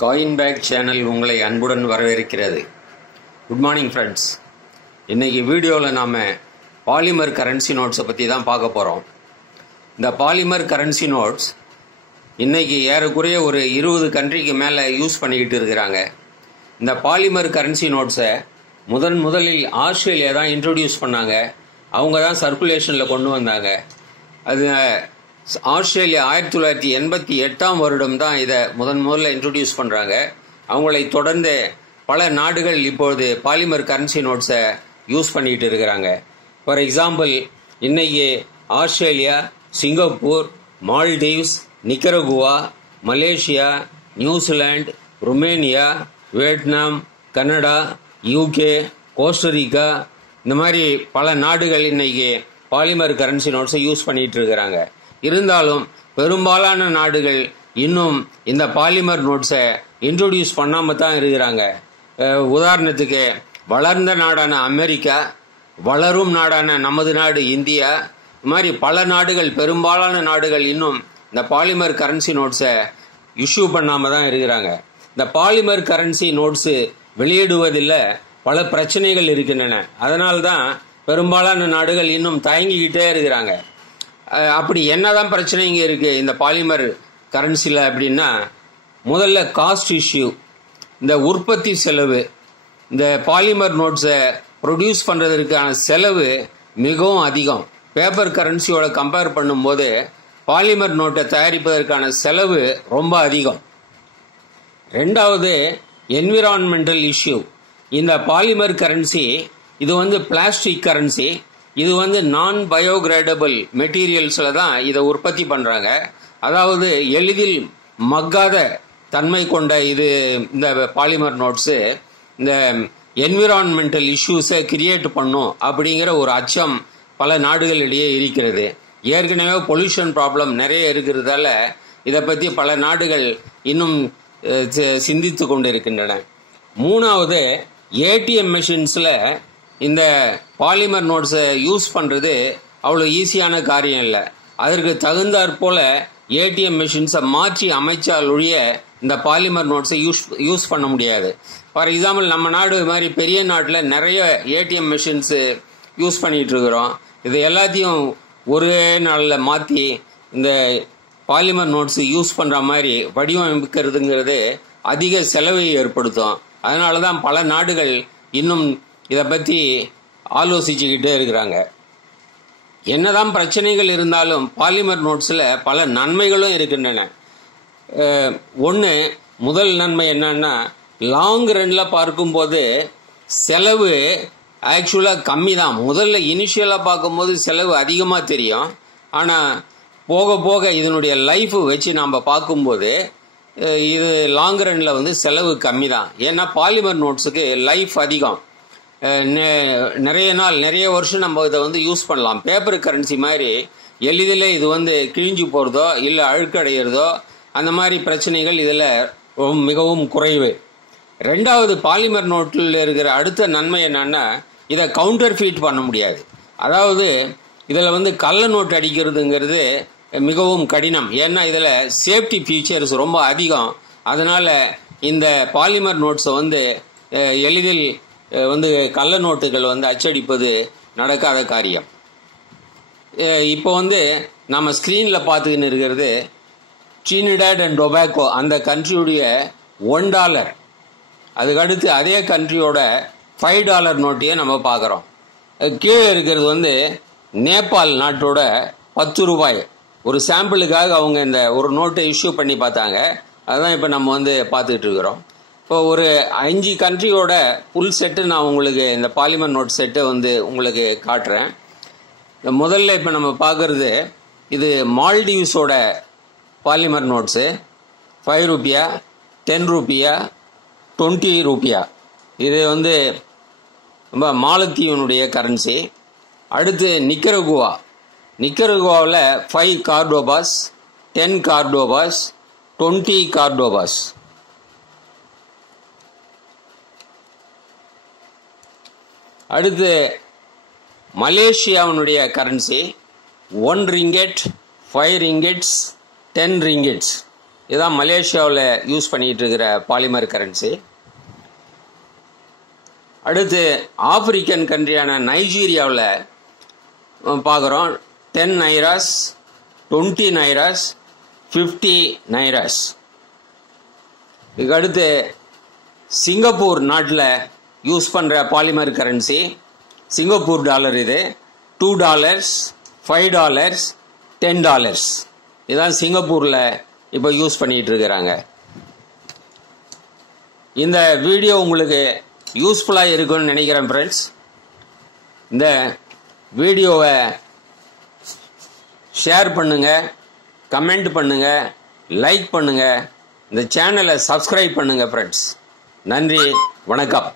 காயின்பேக் channel உங்களை அன்புடன் வரவேற்கிறது. Good morning friends. இன்றைக்கி வீடியோவில் நாம் பாலிமர் கரன்சி நோட்ஸை பற்றி தான் பார்க்க போகிறோம். இந்த பாலிமர் கரன்சி நோட்ஸ் இன்றைக்கி ஏறக்குறைய ஒரு 20 கண்ட்ரிக்கு மேலே யூஸ் பண்ணிக்கிட்டு இருக்கிறாங்க. இந்த பாலிமர் கரன்சி நோட்ஸை முதலில் ஆஸ்திரேலியா தான் இன்ட்ரடியூஸ் பண்ணாங்க. அவங்க தான் சர்க்குலேஷனில் கொண்டு வந்தாங்க. அது ஆஸ்திரேலியா 1988ஆம் வருடம் தான் இதை முதல்ல இன்ட்ரடியூஸ் பண்ணுறாங்க. அவங்களை தொடர்ந்து பல நாடுகள் இப்பொழுது பாலிமர் கரன்சி நோட்ஸை யூஸ் பண்ணிகிட்டு இருக்கிறாங்க. ஃபார் எக்ஸாம்பிள், இன்னைக்கு Australia, Singapore, Maldives, Nicaragua, Malaysia, New Zealand, Romania, Vietnam, Canada, UK, Costa Rica, இந்த மாதிரி பல நாடுகள் இன்னைக்கு பாலிமர் கரன்சி நோட்ஸை யூஸ் பண்ணிகிட்டு இருக்கிறாங்க. இருந்தாலும் பெரும்பாலான நாடுகள் இன்னும் இந்த பாலிமர் நோட்ஸை இன்ட்ரோடியூஸ் பண்ணாமல் தான் இருக்கிறாங்க. உதாரணத்துக்கு, வளர்ந்த நாடான அமெரிக்கா, வளரும் நாடான நமது நாடு இந்தியா, இது மாதிரி பல நாடுகள், பெரும்பாலான நாடுகள் இன்னும் இந்த பாலிமர் கரன்சி நோட்ஸை இஷ்யூ பண்ணாமல் தான் இருக்கிறாங்க. இந்த பாலிமர் கரன்சி நோட்ஸு வெளியிடுவதில் பல பிரச்சனைகள் இருக்கின்றன. அதனால்தான் பெரும்பாலான நாடுகள் இன்னும் தயங்கிக்கிட்டே இருக்கிறாங்க. அப்படி என்னதான் பிரச்சனை இங்கே இருக்குது இந்த பாலிமர் கரன்சியில் அப்படின்னா, முதல்ல காஸ்ட் இஷ்யூ. இந்த உற்பத்தி செலவு, இந்த பாலிமர் நோட்ஸை ப்ரொடியூஸ் பண்ணுறதுக்கான செலவு மிகவும் அதிகம். பேப்பர் கரன்சியோட கம்பேர் பண்ணும்போது பாலிமர் நோட்டை தயாரிப்பதற்கான செலவு ரொம்ப அதிகம். ரெண்டாவது, என்விரான்மெண்டல் இஷ்யூ. இந்த பாலிமர் கரன்சி இது பிளாஸ்டிக் கரன்சி. இது நான் பயோகிரேடபிள் மெட்டீரியல்ஸில் தான் இதை உற்பத்தி பண்ணுறாங்க. அதாவது எளிதில் மக்காத தன்மை கொண்ட இந்த பாலிமர் நோட்ஸு இந்த என்விரான்மெண்டல் இஷ்யூஸை கிரியேட் பண்ணும் அப்படிங்கிற ஒரு அச்சம் பல நாடுகளிடையே இருக்கிறது. ஏற்கனவே பொல்யூஷன் ப்ராப்ளம் நிறைய இருக்கிறதால இதை பற்றி பல நாடுகள் இன்னும் சிந்தித்து கொண்டு இருக்கின்றன. மூணாவது, ஏடிஎம் மெஷின்ஸில் இந்த பாலிமர் நோட்ஸை யூஸ் பண்ணுறது அவ்வளோ ஈஸியான காரியம் இல்லை. அதற்கு தகுந்தாற்போல் ஏடிஎம் மெஷின்ஸை மாற்றி அமைச்சால் ஒழிய இந்த பாலிமர் நோட்ஸை யூஸ் பண்ண முடியாது. ஃபார் எக்ஸாம்பிள், நம்ம நாடு மாதிரி பெரிய நாட்டில் நிறைய ஏடிஎம் மெஷின்ஸு யூஸ் பண்ணிகிட்டு இருக்கிறோம். இது எல்லாத்தையும் ஒரே நாளில் மாற்றி இந்த பாலிமர் நோட்ஸு யூஸ் பண்ணுற மாதிரி வடிவமைக்கிறதுங்கிறது அதிக செலவை ஏற்படுத்தும். அதனால தான் பல நாடுகள் இன்னும் இதை பற்றி ஆலோசிச்சுக்கிட்டே இருக்கிறாங்க. என்னதான் பிரச்சனைகள் இருந்தாலும் பாலிமர் நோட்ஸில் பல நன்மைகளும் இருக்கின்றன. முதல் நன்மை என்னன்னா, லாங் ரன்னில் பார்க்கும்போது செலவு ஆக்சுவலாக கம்மி தான். முதல்ல இனிஷியலாக பார்க்கும்போது செலவு அதிகமாக தெரியும். ஆனால் போக போக இதனுடைய லைஃப் வச்சு நாம் பார்க்கும்போது இது லாங் ரன்னில் செலவு கம்மி தான். ஏன்னா பாலிமர் நோட்ஸுக்கு லைஃப் அதிகம். நிறைய வருஷம் நம்ம இதை யூஸ் பண்ணலாம். பேப்பர் கரன்சி மாதிரி எளிதில் இது கிழிஞ்சு போகிறதோ இல்லை அழுக்கடைகிறதோ அந்த மாதிரி பிரச்சனைகள் இதில் மிகவும் குறைவு. ரெண்டாவது, பாலிமர் நோட்டில் இருக்கிற அடுத்த நன்மை என்னன்னா, இதை கவுண்டர் ஃபீட் பண்ண முடியாது. அதாவது இதில் கள்ள நோட்டு அடிக்கிறதுங்கிறது மிகவும் கடினம். ஏன்னா இதில் சேஃப்டி ஃபீச்சர்ஸ் ரொம்ப அதிகம். அதனால் இந்த பாலிமர் நோட்ஸை எளிதில் கள்ள நோட்டுகள் அச்சடிப்பது நடக்காத காரியம். இப்போ நம்ம ஸ்க்ரீனில் பார்த்துக்கின்னு இருக்கிறது ட்ரினிடாட் அண்ட் டொபாக்கோ, அந்த கண்ட்ரியுடைய $1. அதுக்கடுத்து அதே கண்ட்ரியோட $5 நோட்டையே நம்ம பார்க்குறோம். கீழே இருக்கிறது நேபாள் நாட்டோட $10. ஒரு சாம்பிளுக்காக அவங்க இந்த ஒரு நோட்டை இஷ்யூ பண்ணி பார்த்தாங்க. அதுதான் இப்போ நம்ம பார்த்துக்கிட்டு இருக்கிறோம். இப்போ ஒரு 5 கண்ட்ரியோட ஃபுல் செட்டு நான் உங்களுக்கு இந்த பாலிமர் நோட் செட்டை உங்களுக்கு காட்டுறேன். முதல்ல இப்போ நம்ம பார்க்குறது இது மால்டீவ்ஸோட பாலிமர் நோட்ஸு. ₹5, ₹10, ₹20. இது ரொம்ப மாலத்தீவனுடைய கரன்சி. அடுத்து நிக்கரகுவாவில் 5 கார்டோபாஸ், 10 கார்டோபாஸ், 20 கார்டோபாஸ். அடுத்து மலேசியாவினுடைய கரன்சி 1 ringgit, 5 ringgits, 10 ringgits. இதுதான் மலேசியாவில் யூஸ் பண்ணிகிட்டு இருக்கிற பாலிமர் கரன்சி. அடுத்து ஆப்பிரிக்கன் கண்ட்ரியான நைஜீரியாவில் பார்க்குறோம் 10 நைராஸ், 20 நைராஸ், 50 நைராஸ். இதுக்கு அடுத்து சிங்கப்பூர் நாட்டில் யூஸ் பண்ணுற பாலிமர் கரன்சி சிங்கப்பூர் டாலர். இது $2, $5, $10. இதுதான் சிங்கப்பூரில் இப்போ யூஸ் பண்ணிகிட்டு இருக்கிறாங்க. இந்த வீடியோ உங்களுக்கு யூஸ்ஃபுல்லாக இருக்குன்னு நினைக்கிறேன் ஃப்ரெண்ட்ஸ். இந்த வீடியோவை ஷேர் பண்ணுங்கள், கமெண்ட் பண்ணுங்கள், லைக் பண்ணுங்கள், இந்த சேனலை சப்ஸ்கிரைப் பண்ணுங்கள் ஃப்ரெண்ட்ஸ். நன்றி, வணக்கம்.